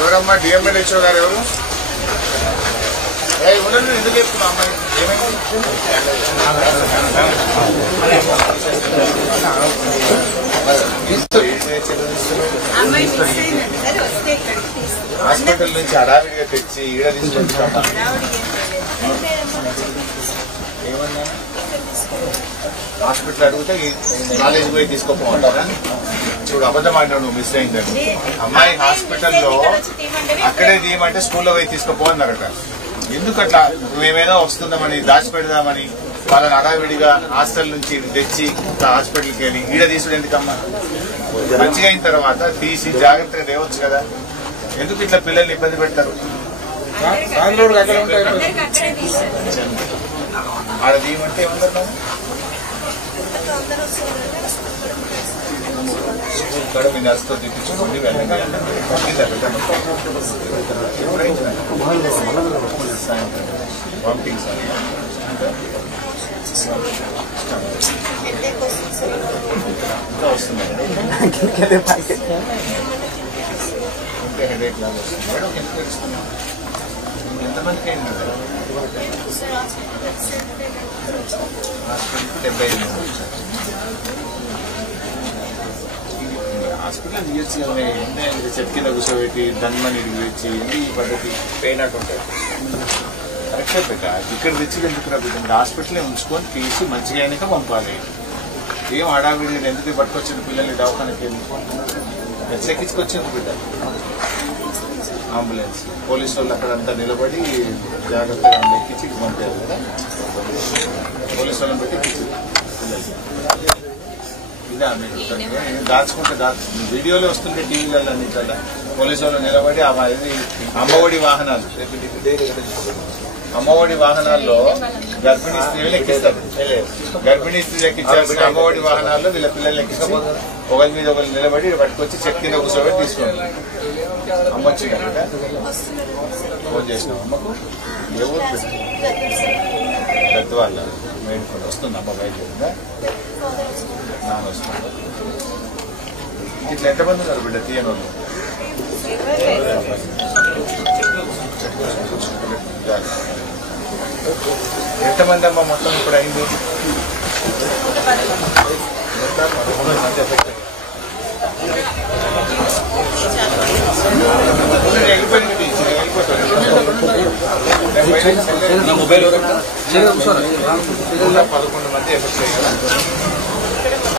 ఎవరమ్మా డిఎంఎల్హెచ్ఓ గారు ఎవరు? ఉండదు ఎందుకు చెప్తున్నా అమ్మాయి హాస్పిటల్ నుంచి హడావిడిగా తెచ్చి ఈడ తీసుకుంటాం. ఏమన్నా హాస్పిటల్ అడిగితే కాలేజ్ పోయి తీసుకోపోమంటారా? చూడు అబద్ధం ఆడినావు నువ్వు, మిస్ అయిందని. అమ్మాయి హాస్పిటల్లో అక్కడే తీయమంటే స్కూల్లో పోయి తీసుకోపోన్నారట. ఎందుకట్లా? మేమేదో వస్తుందామని దాచిపెడదామని వాళ్ళని హడావిడిగా హాస్టల్ నుంచి తెచ్చి హాస్పిటల్కి వెళ్ళి ఈడ తీసుడు ఎందుకమ్మా? మంచిగా అయిన తర్వాత తీసి జాగ్రత్తగా తేవచ్చు కదా. ఎందుకు ఇట్లా పిల్లల్ని ఇబ్బంది పెడతారు? ఆడ తీయమంటే ఏమన్నారు? ఇక్కడ మీ నర్సుతో తెప్పించుకోండి వెళ్ళండి. వామిటింగ్ సార్ వస్తుందండి. ఇంకా హెడేక్ లాగా వస్తుంది. మేడం ఎందుకు తెలుస్తున్నాం? ఎంతమందికి అయింది? హాస్పిటల్కి 75 మంది వచ్చారు. హాస్పిటల్ తీయచ్చు కదా. చెట్టు కింద కూర్చోబెట్టి దన్మని ఇడిచి ఈ పద్ధతి పెయిన్ అటు ఉంటాయి. కరెక్టే బిడ్డ. ఇక్కడ తెచ్చి ఎందుకు బిడ్డ? హాస్పిటల్లో ఉంచుకొని తీసి మంచిగా అయినాక పంపాలి. ఏం హడావిడి ఎందుకు పట్టుకొచ్చింది పిల్లల్ని దవాఖానకి? ఎక్కించుకొచ్చింది బిడ్డ అంబులెన్స్. పోలీసు వాళ్ళు అక్కడంతా నిలబడి జాగ్రత్తగా ఎక్కించి పంపారు కదా. పోలీసు వాళ్ళని పెట్టి ఎక్కించింది పిల్లలు. ఇదా మీరు దాచుకుంటే వీడియోలో వస్తుంటే టీవీలలో అన్నింటిలో పోలీసు వాళ్ళు నిలబడి అమ్మఒడి వాహనాలు, అమ్మఒడి వాహనాల్లో గర్భిణీ స్త్రీలు ఎక్కిస్తారు. గర్భిణీ స్త్రీలు ఎక్కించాల్సిన అమ్మఒడి వాహనాల్లో వీళ్ళ పిల్లలు ఎక్కించబోదు. ఒకరి మీద ఒకరు నిలబడి పట్టుకొచ్చి చెట్టు కింద కూర్చోబెట్టి తీసుకోండి. అమ్మొచ్చి కనుక ఫోన్ చేసినాం అమ్మకు. ఎవరు పెద్ద వాళ్ళ మేడుకొని వస్తుంది అమ్మ బయలుదేరిందా? నాన్న వస్తుంది. ఇట్లా ఎంతమంది ఉన్నారు బిడ్డ తీయని వాళ్ళు? ఎంతమంది అమ్మ మొత్తం ఇప్పుడు అయింది? 13 మంది ఎఫెక్ట్ అయ్యారు. వెళ్ళిపోయింది. వెళ్ళిపోతారు. 11 మంది ఎఫెక్ట్ అయ్యారు.